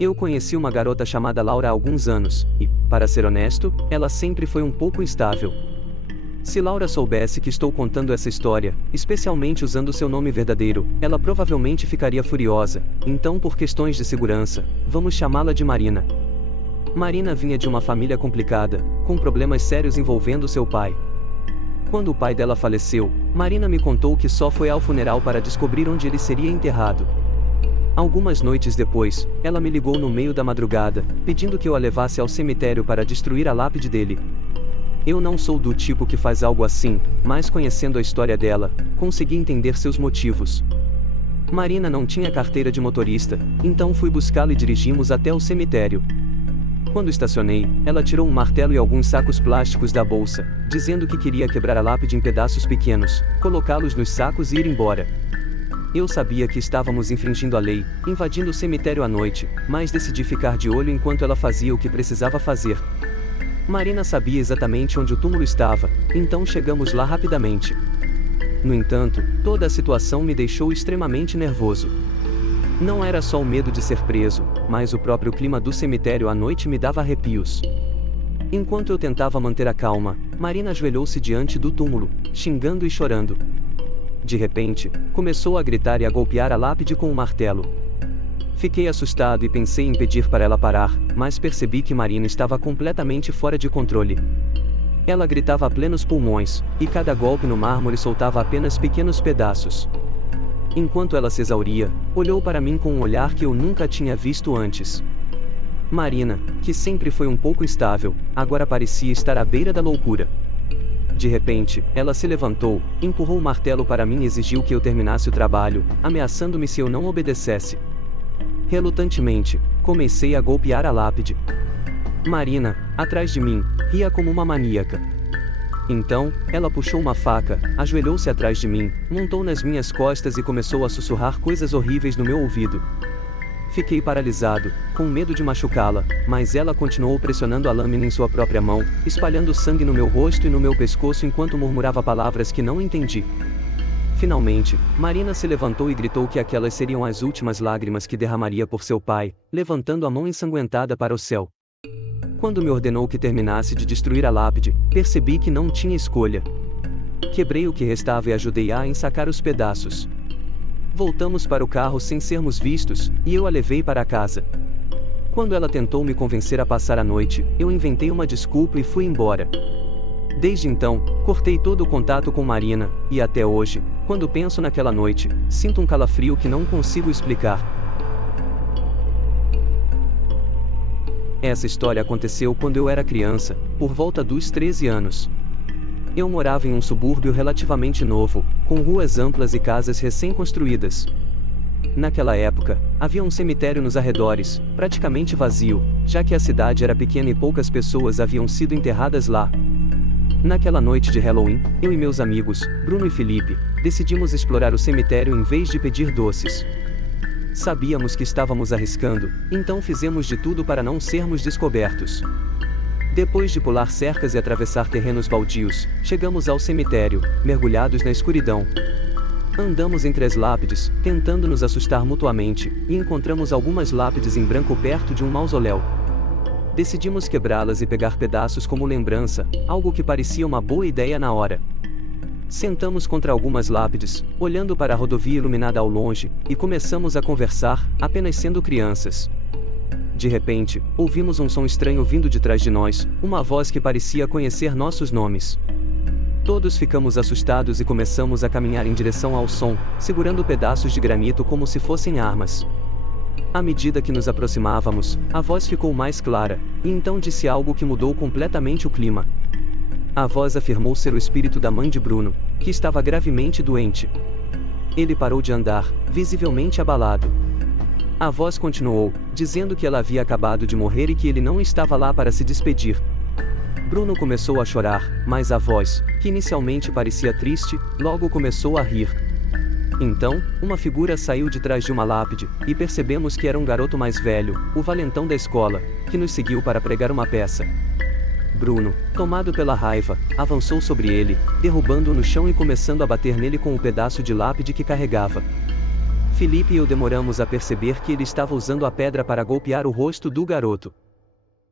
Eu conheci uma garota chamada Laura há alguns anos, e, para ser honesto, ela sempre foi um pouco instável. Se Laura soubesse que estou contando essa história, especialmente usando seu nome verdadeiro, ela provavelmente ficaria furiosa, então por questões de segurança, vamos chamá-la de Marina. Marina vinha de uma família complicada, com problemas sérios envolvendo seu pai. Quando o pai dela faleceu, Marina me contou que só foi ao funeral para descobrir onde ele seria enterrado. Algumas noites depois, ela me ligou no meio da madrugada, pedindo que eu a levasse ao cemitério para destruir a lápide dele. Eu não sou do tipo que faz algo assim, mas conhecendo a história dela, consegui entender seus motivos. Marina não tinha carteira de motorista, então fui buscá-la e dirigimos até o cemitério. Quando estacionei, ela tirou um martelo e alguns sacos plásticos da bolsa, dizendo que queria quebrar a lápide em pedaços pequenos, colocá-los nos sacos e ir embora. Eu sabia que estávamos infringindo a lei, invadindo o cemitério à noite, mas decidi ficar de olho enquanto ela fazia o que precisava fazer. Marina sabia exatamente onde o túmulo estava, então chegamos lá rapidamente. No entanto, toda a situação me deixou extremamente nervoso. Não era só o medo de ser preso, mas o próprio clima do cemitério à noite me dava arrepios. Enquanto eu tentava manter a calma, Marina ajoelhou-se diante do túmulo, xingando e chorando. De repente, começou a gritar e a golpear a lápide com um martelo. Fiquei assustado e pensei em pedir para ela parar, mas percebi que Marina estava completamente fora de controle. Ela gritava a plenos pulmões, e cada golpe no mármore soltava apenas pequenos pedaços. Enquanto ela se exauria, olhou para mim com um olhar que eu nunca tinha visto antes. Marina, que sempre foi um pouco instável, agora parecia estar à beira da loucura. De repente, ela se levantou, empurrou o martelo para mim e exigiu que eu terminasse o trabalho, ameaçando-me se eu não obedecesse. Relutantemente, comecei a golpear a lápide. Marina, atrás de mim, ria como uma maníaca. Então, ela puxou uma faca, ajoelhou-se atrás de mim, montou nas minhas costas e começou a sussurrar coisas horríveis no meu ouvido. Fiquei paralisado, com medo de machucá-la, mas ela continuou pressionando a lâmina em sua própria mão, espalhando sangue no meu rosto e no meu pescoço enquanto murmurava palavras que não entendi. Finalmente, Marina se levantou e gritou que aquelas seriam as últimas lágrimas que derramaria por seu pai, levantando a mão ensanguentada para o céu. Quando me ordenou que terminasse de destruir a lápide, percebi que não tinha escolha. Quebrei o que restava e ajudei-a a ensacar os pedaços. Voltamos para o carro sem sermos vistos, e eu a levei para casa. Quando ela tentou me convencer a passar a noite, eu inventei uma desculpa e fui embora. Desde então, cortei todo o contato com Marina, e até hoje, quando penso naquela noite, sinto um calafrio que não consigo explicar. Essa história aconteceu quando eu era criança, por volta dos 13 anos. Eu morava em um subúrbio relativamente novo, com ruas amplas e casas recém-construídas. Naquela época, havia um cemitério nos arredores, praticamente vazio, já que a cidade era pequena e poucas pessoas haviam sido enterradas lá. Naquela noite de Halloween, eu e meus amigos, Bruno e Felipe, decidimos explorar o cemitério em vez de pedir doces. Sabíamos que estávamos arriscando, então fizemos de tudo para não sermos descobertos. Depois de pular cercas e atravessar terrenos baldios, chegamos ao cemitério, mergulhados na escuridão. Andamos entre as lápides, tentando nos assustar mutuamente, e encontramos algumas lápides em branco perto de um mausoléu. Decidimos quebrá-las e pegar pedaços como lembrança, algo que parecia uma boa ideia na hora. Sentamos contra algumas lápides, olhando para a rodovia iluminada ao longe, e começamos a conversar, apenas sendo crianças. De repente, ouvimos um som estranho vindo de trás de nós, uma voz que parecia conhecer nossos nomes. Todos ficamos assustados e começamos a caminhar em direção ao som, segurando pedaços de granito como se fossem armas. À medida que nos aproximávamos, a voz ficou mais clara, e então disse algo que mudou completamente o clima. A voz afirmou ser o espírito da mãe de Bruno, que estava gravemente doente. Ele parou de andar, visivelmente abalado. A voz continuou, dizendo que ela havia acabado de morrer e que ele não estava lá para se despedir. Bruno começou a chorar, mas a voz, que inicialmente parecia triste, logo começou a rir. Então, uma figura saiu de trás de uma lápide, e percebemos que era um garoto mais velho, o valentão da escola, que nos seguiu para pregar uma peça. Bruno, tomado pela raiva, avançou sobre ele, derrubando-o no chão e começando a bater nele com o pedaço de lápide que carregava. Felipe e eu demoramos a perceber que ele estava usando a pedra para golpear o rosto do garoto.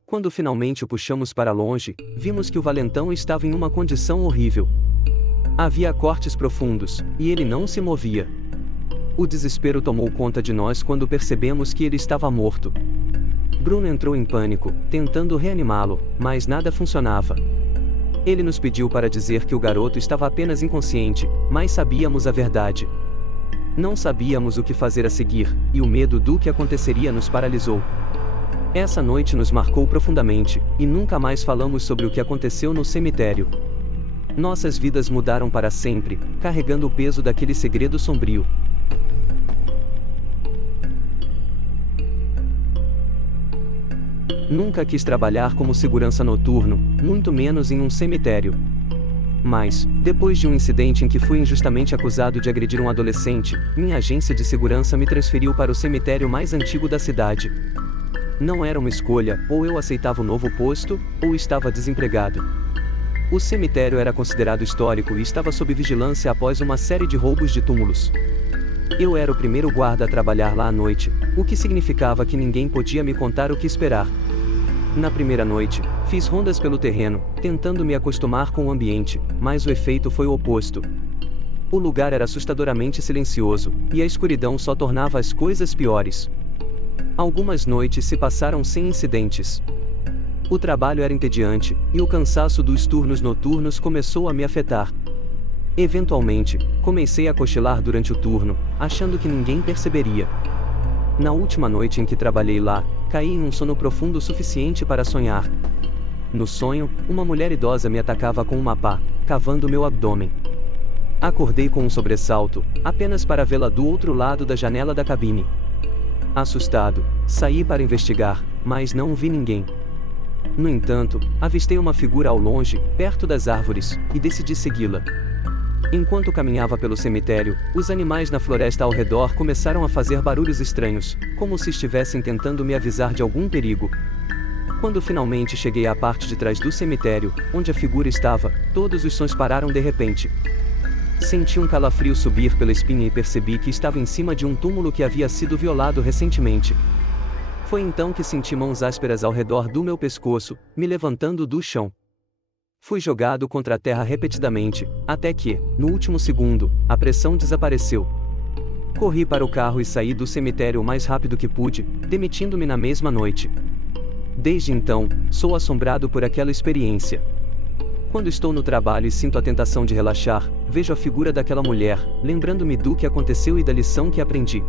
Quando finalmente o puxamos para longe, vimos que o valentão estava em uma condição horrível. Havia cortes profundos, e ele não se movia. O desespero tomou conta de nós quando percebemos que ele estava morto. Bruno entrou em pânico, tentando reanimá-lo, mas nada funcionava. Ele nos pediu para dizer que o garoto estava apenas inconsciente, mas sabíamos a verdade. Não sabíamos o que fazer a seguir, e o medo do que aconteceria nos paralisou. Essa noite nos marcou profundamente, e nunca mais falamos sobre o que aconteceu no cemitério. Nossas vidas mudaram para sempre, carregando o peso daquele segredo sombrio. Nunca quis trabalhar como segurança noturno, muito menos em um cemitério. Mas, depois de um incidente em que fui injustamente acusado de agredir um adolescente, minha agência de segurança me transferiu para o cemitério mais antigo da cidade. Não era uma escolha, ou eu aceitava o novo posto, ou estava desempregado. O cemitério era considerado histórico e estava sob vigilância após uma série de roubos de túmulos. Eu era o primeiro guarda a trabalhar lá à noite, o que significava que ninguém podia me contar o que esperar. Na primeira noite, fiz rondas pelo terreno, tentando me acostumar com o ambiente, mas o efeito foi o oposto. O lugar era assustadoramente silencioso, e a escuridão só tornava as coisas piores. Algumas noites se passaram sem incidentes. O trabalho era entediante, e o cansaço dos turnos noturnos começou a me afetar. Eventualmente, comecei a cochilar durante o turno, achando que ninguém perceberia. Na última noite em que trabalhei lá, caí em um sono profundo o suficiente para sonhar. No sonho, uma mulher idosa me atacava com uma pá, cavando meu abdômen. Acordei com um sobressalto, apenas para vê-la do outro lado da janela da cabine. Assustado, saí para investigar, mas não vi ninguém. No entanto, avistei uma figura ao longe, perto das árvores, e decidi segui-la. Enquanto caminhava pelo cemitério, os animais na floresta ao redor começaram a fazer barulhos estranhos, como se estivessem tentando me avisar de algum perigo. Quando finalmente cheguei à parte de trás do cemitério, onde a figura estava, todos os sons pararam de repente. Senti um calafrio subir pela espinha e percebi que estava em cima de um túmulo que havia sido violado recentemente. Foi então que senti mãos ásperas ao redor do meu pescoço, me levantando do chão. Fui jogado contra a terra repetidamente, até que, no último segundo, a pressão desapareceu. Corri para o carro e saí do cemitério o mais rápido que pude, demitindo-me na mesma noite. Desde então, sou assombrado por aquela experiência. Quando estou no trabalho e sinto a tentação de relaxar, vejo a figura daquela mulher, lembrando-me do que aconteceu e da lição que aprendi.